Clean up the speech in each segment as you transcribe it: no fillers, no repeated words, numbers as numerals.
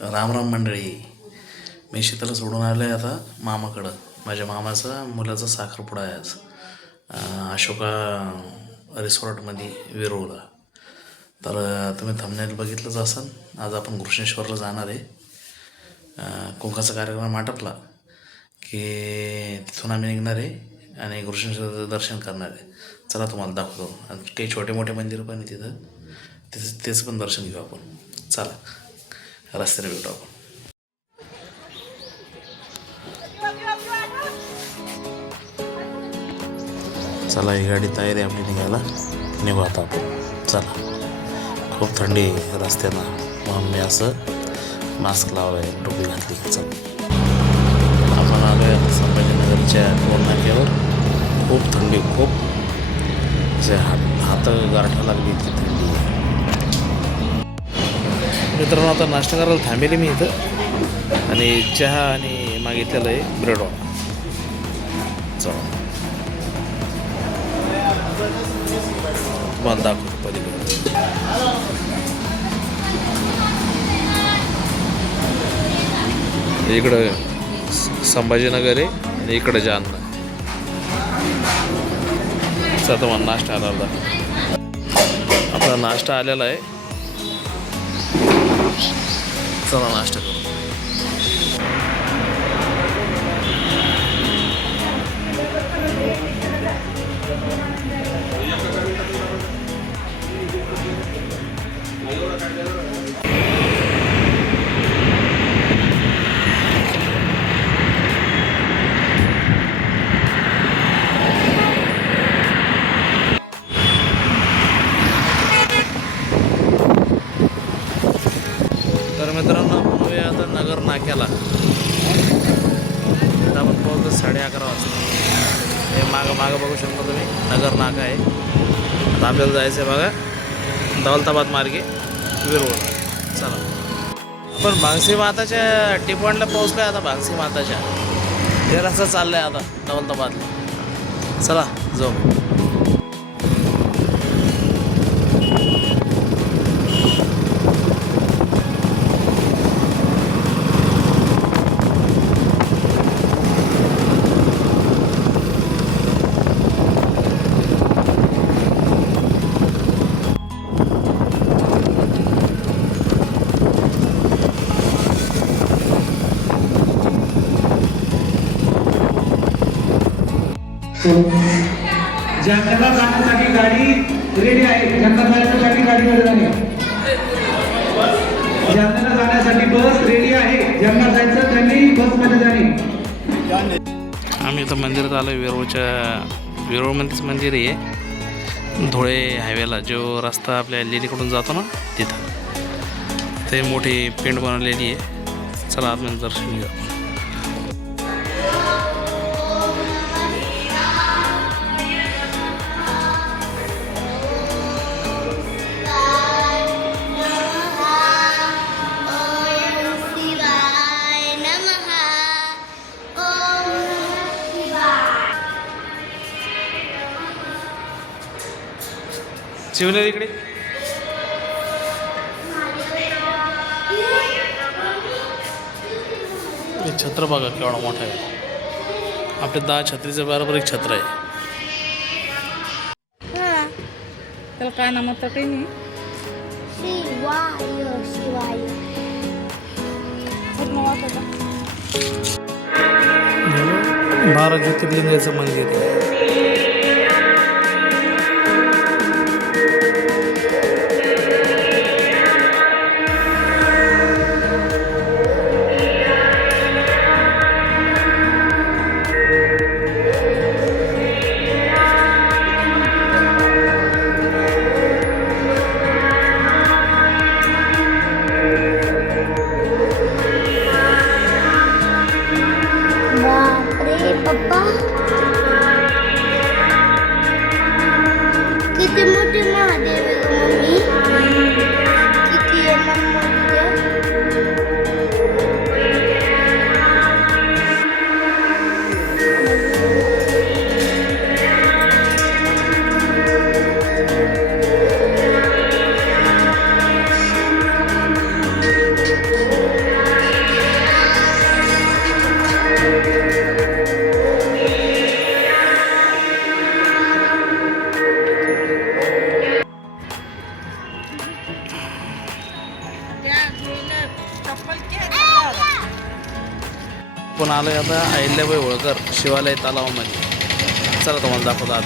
राम राम मंडळी. मी शीतल सोडून आलो आहे आता मामाकडं. माझ्या मामाचा मुलाचा साखरपुडा आहे आज अशोका रिसॉर्टमध्ये वेरूळला. तर तुम्ही थंबनेल बघितलंच असाल. आज आपण घृष्णेश्वरला जाणार आहे. कुंकाचा कार्यक्रम आटपला की तिथून आम्ही निघणार आहे आणि घृष्णेश्वरचं दर्शन करणार आहे. चला तुम्हाला दाखवतो. आणि काही छोटे मोठे मंदिर पण आहे तिथं, तेच पण दर्शन घेऊ आपण. चला रस्त्याने भेटू आपण. चला ही गाडी तयारी आपली निघायला. निघू आता आपण. चला. खूप थंडी आहे रस्त्यानं, म्हणून मी असं मास्क लावला आहे, टोपी घातली. चला आपण आलो आहे आता संभाजीनगरच्या टोल नाक्यावर. खूप थंडी, खूप जे हात गारठा लागली इतकी थंडी आहे. मित्रांनो आता नाश्ता करायला थांबेले मी इथं आणि चहा आणि मागितलेलं आहे ब्रेडवाला. चला तुम्हाला दाखवतो पलीकडे. इकडं संभाजीनगर आहे आणि इकडं जालना. चला तुम्हाला नाश्ता आला आपला नाश्ता आलेला आहे. चला नाश्ता करू. तर मित्रांनो आपण आता नगर नाक्याला. आता आपण पोहोचतो 11:30 वाजता. हे मागं बघू शकता तुम्ही, नगर नाका आहे. आता आपल्याला जायचं आहे बघा दौलताबाद मार्गे वेरूळ. चला आपण भांगसी माताच्या टी पॉईंटला पोहोचलो आहे आता. भांगसी माताच्या हे रस्ता चालला आहे आता दौलताबादला. चला जाऊ. जालन्याला जाण्यासाठी गाडी रेडी आहे. जालन्याला जाण्यासाठी गाडी रेडी आहे. जालन्याला जाण्यासाठी बस रेडी आहे. ज्यांना जायचं त्यांनी बसमध्ये जाणे. आम्ही इथं मंदिरात आलो आहे. वेरूळमध्येच मंदिर आहे. धुळे हायवेला जो रस्ता आपल्या लेणीकडून जातो ना, तिथं ते मोठी पिंड बनवलेली आहे. चला आतमध्ये दर्शन घेऊ. शिवले इकडे छत्र बघा केवढा मोठा आहे. आपल्या 10 छत्रीचं बरोबर एक छत्र आहे. त्याला काय नाम होतं काही नाही. शिवाय 12 ज्योतिर्लिंगाचं मंदिर आहे. बापरे पप्पा, किती मोठे महादेव आहे ग मम्मी. किती आहे मम्मा तिथे. पण आलोय आता अहिल्याबाई होळकर शिवालय तलावामध्ये. चला तुम्हाला दाखवतो आत.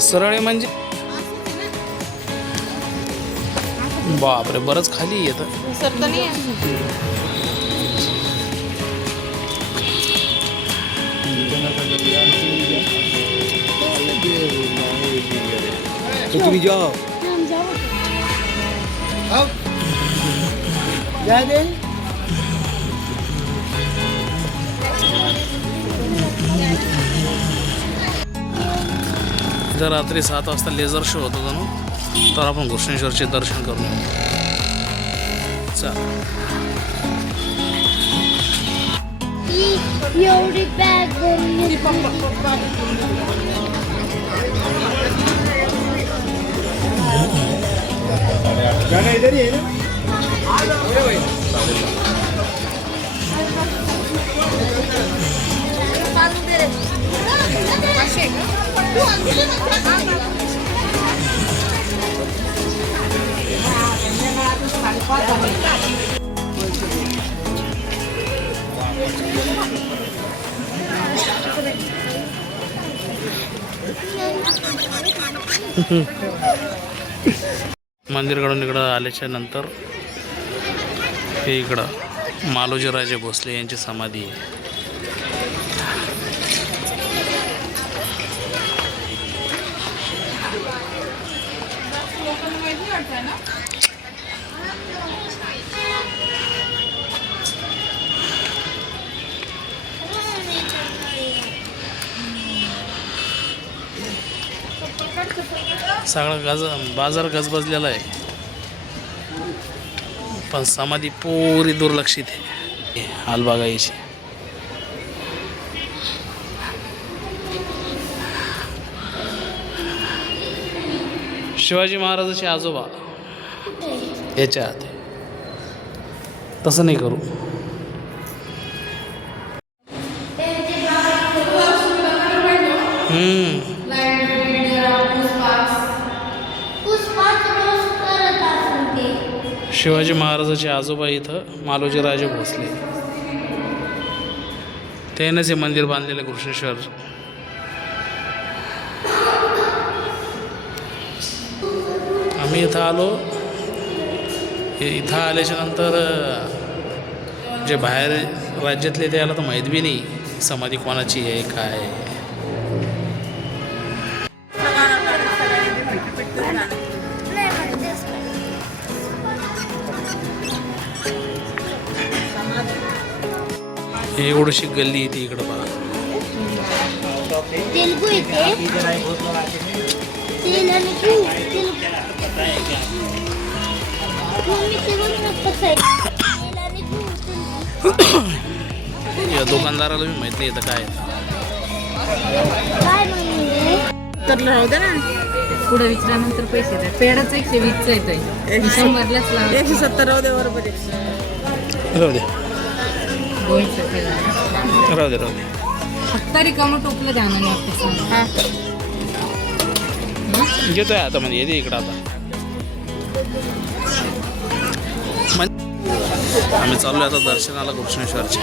सरळे म्हणजे बापरे, बरंच खाली येतं. सर तर नाही आहे. तो तुम्ही जाओ क्या दे जर रात्री 7 वाजता लेझर शो होतो जणू, तर आपण घृष्णेश्वरचे दर्शन करून येऊ. चल. एवढी बॅग जाना इधर ही है ना. मंदिरकडून इकडं आल्याच्या नंतर हे इकडं मालोजीराजे भोसले यांची समाधी आहे. सगळा बाजार गजबजलेला आहे, पण समाधी पुरी दुर्लक्षित आहे. हालबागाईची शिवाजी महाराजाचे आजोबा याच्या आत आहे. तसं नाही करू. शिवाजी महाराजाचे आजोबा इथं मालोजीराजे भोसले, त्यानंच हे मंदिर बांधलेलं घृष्णेश्वर. आम्ही इथं आलो. इथं आल्याच्या नंतर जे बाहेर राज्यातले त्याला तर माहीत बी नाही समाधी कोणाची आहे काय आहे. हे एवढीशी गल्ली येते इकडं बघा. तेलगू येते तेल आणि या दुकानदाराला बी माहित नाही येतं काय काय म्हणजे तर राहू दे ना, पुढे विचारल्यानंतर पैसे द्या. पेडाच 120 येतोय, 100लाच लाव. 170 राहू दे. बरोबर राहू दे राहू दे राहू दे. फक्त रिकामं टोपलं द्या ना वापस. घेतोय आता म्हणजे येते इकडं आता. आम्ही चाललो आता दर्शनाला घृष्णेश्वरचे.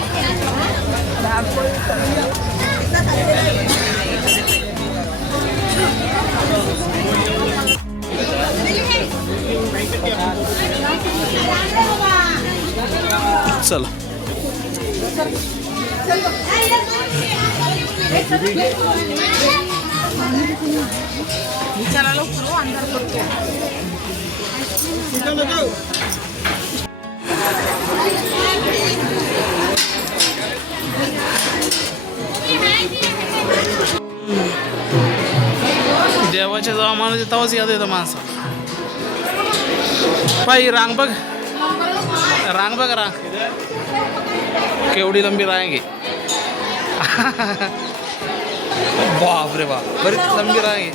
चला. देवाच्या जेव्हा माणूस तेव्हाच याद येतं माणसाला. पायी रांग बघ, रांग बघ, रांग केवढी लंबी रांग आहे. बाप रे बाप, बरीच लंबी रांग आहे.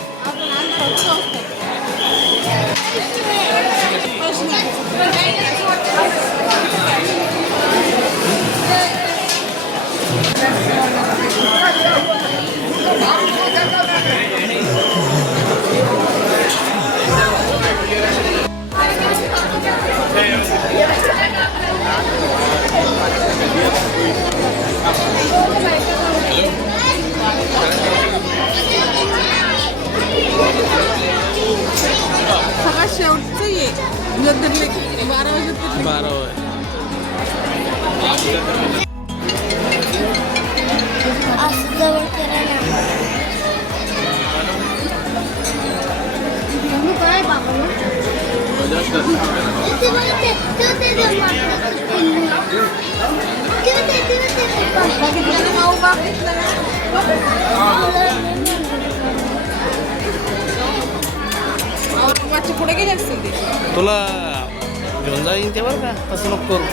12 होय. असं जवळ करा ना. मम्मी काय बाबा ते बघ ते पुढे गेले असतील ते. तुला घेऊन जाईन ते बरं का, तसं नको करू.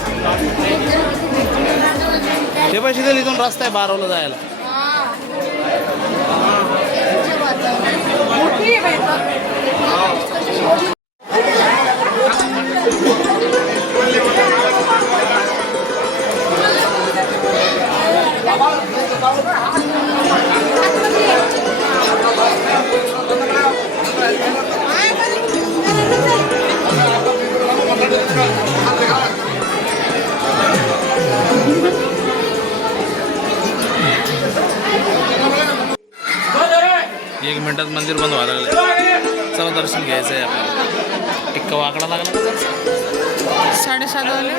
ते पैसे दिले इथून रस्ता आहे 12ला जायला. एक मिनिटात मंदिर बंद व्हायला लागलं. चला दर्शन घ्यायचं आहे आपल्याला. टिक्का वाकडा लागला का? 7:30 वाजले.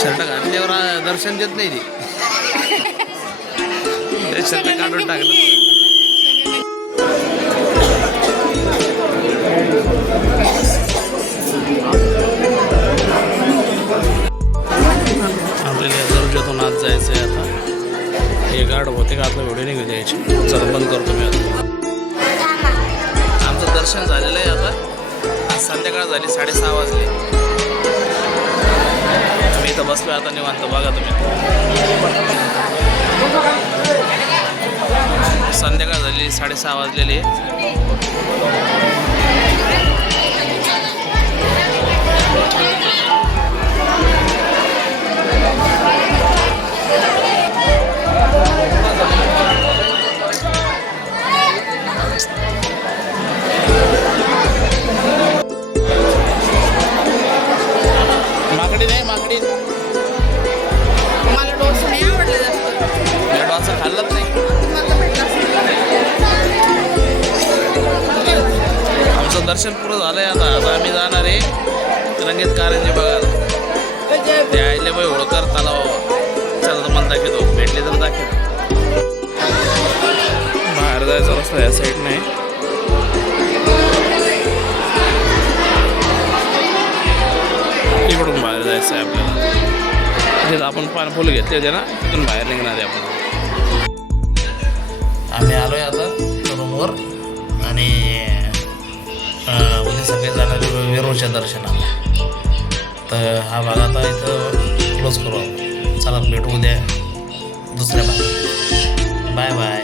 शर्ट घातल्यावर दर्शन देत नाही ते शर्ट काढून टाकलं. आपल्याला दर्जातून आज जायचं आहे आता. हे गाड होते का आपला व्हिडिओ नाही द्यायची. चला बंद करतो मी आता. आमचं दर्शन झालेलं आहे आता. आज संध्याकाळ झाली 6:30 वाजले. मी इथं बसलो आता निवांत. बघा तुम्ही संध्याकाळ झाली 6:30 वाजलेली. माकडी नाही, माकडी. मला डोसा नाही आवडला जास्त. मी डोसा खाल्लाच नाही. आमचं दर्शन पुरं झालंय आता. आता आम्ही जाणार आहे रंगीत कारंजी बघायला. ते आयले बाई होळकर तलाव. चला तर मला दाखवतो, भेटले तर दाखवतो. बाहेर जायचं रस्ता या साईड नाही. इकडून बाहेर जायचं आहे आपल्याला. तिथं आपण पानफुलं घेतले होते ना, तिथून बाहेर निघणार आहे आपण. आम्ही आलो आहे आता रूमवर आणि उद्या सगळे जाणार वेरूळच्या दर्शनाला. तर हा भाग आता इथं क्लोज करू आपण. चला भेटू उद्या दुसऱ्या भागात. Bye bye.